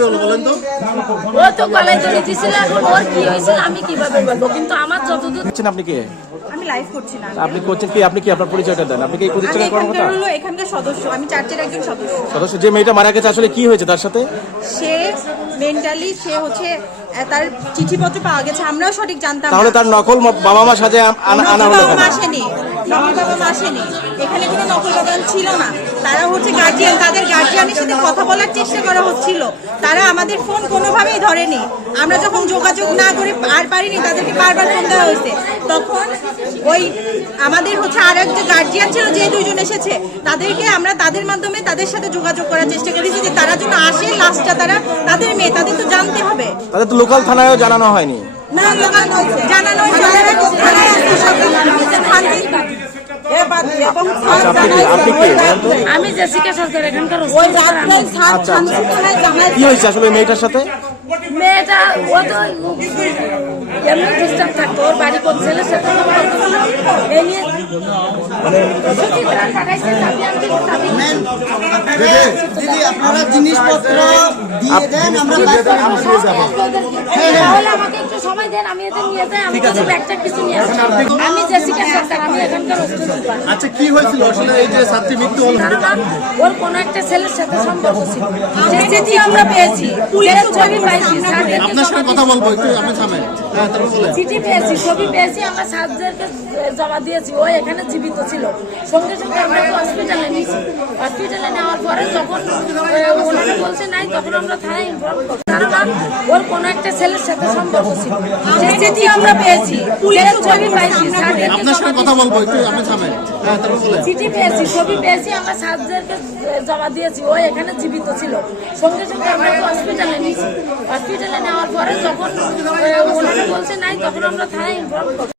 কীভাবে হলো বলেন তো। ও তো গলায় দিছিল এখন ওর কি হয়েছিল আমি কীভাবে বলব? কিন্তু আমার যতদূর করছেন আপনি কি? আমি লাইভ করছি না। আপনি করছেন কি? আপনি কি আপনার পরিচয়টা দেন? আপনি কি এই প্রতিষ্ঠানের কর্মকর্তা? হলো এখানকার সদস্য। আমি চার্চের একজন সদস্য। সদস্য। যে মেয়েটা মারা গেছে আসলে কি হয়েছে তার সাথে? সে মেন্টালি সে হচ্ছে তার চিঠিপত্র পাওয়া গেছে আমরাও সঠিক জানতাম। তাহলে তার নকল বাবা মা সাজে আনা হলো বাবা আসেনি নকল বাবা মা আসেনি। এখানে কোনো নকল বাবা ছিল না। তারা হচ্ছে গার্জিয়ান তাদের গার্জিয়ানের সাথে কথা বলার চেষ্টা করা হচ্ছিল। তারা আমাদের ফোন কোনোভাবেই ধরেনি। আমরা যখন যোগাযোগ না করে আর পারিনি তাদেরকে বারবার ফোন দেওয়া হয়েছে। তখন ওই আমাদের হচ্ছে আর একটা গার্জিয়ান ছিল যে দুইজন এসেছে তাদেরকে আমরা তাদের মাধ্যমে তাদের সাথে যোগাযোগ করার চেষ্টা করেছি যে তারা যেন আসে লাস্টটা তারা তাদের মেয়ে তাদের তো জানতে হবে। তাদের তো লোকাল থানায়ও জানানো হয়নি। আচ্ছা? আমি জেসিকা সরকার এখানকার কি হয়েছে আসলে মেয়েটার সাথে? মেয়েটা ও তো এমনি ডিস্টার্ব থাকতো। ওর বাড়ি কোন ছেলের সাথে এই নিয়ে চাবি দিদি আপনারা জিনিসপত্র দিয়ে দেন আমরা একটু দেন আমি এদের নিয়ে যাই আমি ব্যাগটা কিছু নিয়ে আসছি আমি জেসিকা সরকার আমি এখানকার আচ্ছা কি হয়েছিল? আসলে এই যে ছাত্রী মৃত্যু হলো। ওর কোন একটা ছেলের সাথে সম্পর্ক ছিল। সে চিঠি আমরা পেয়েছি। পুলিশের ছবি পাইছি আপনার সাথে কথা বলব একটু আপনি থামেন। হ্যাঁ চিঠি পেয়েছি ছবি পেয়েছি আমরা সার্জনকে জমা দিয়েছি। ও এখানে জীবিত ছিল। সঙ্গে সঙ্গে আমরা হসপিটালে নিয়েছি। হসপিটালে নেওয়ার পরে যখন ওনারা বলছে নাই তখন আমরা থানায় ইনফর্ম করছি। কারণ ওর কোনো একটা ছেলের সাথে সম্পর্ক ছিল। চিঠি আমরা পেয়েছি পুলিশের ছবি পাইছি আপনার সাথে কথা বলব একটু আপনি থামেন হ্যাঁ চিঠি পেয়েছি ছবি পেয়েছি আমরা সার্জনকে জমা দিয়েছি। ও এখানে জীবিত ছিল। সঙ্গে সঙ্গে আমরা হসপিটালে নিয়েছি। হসপিটালে নেওয়ার পরে যখন ওনারা বলছে নাই তখন আমরা থানায় ইনফর্ম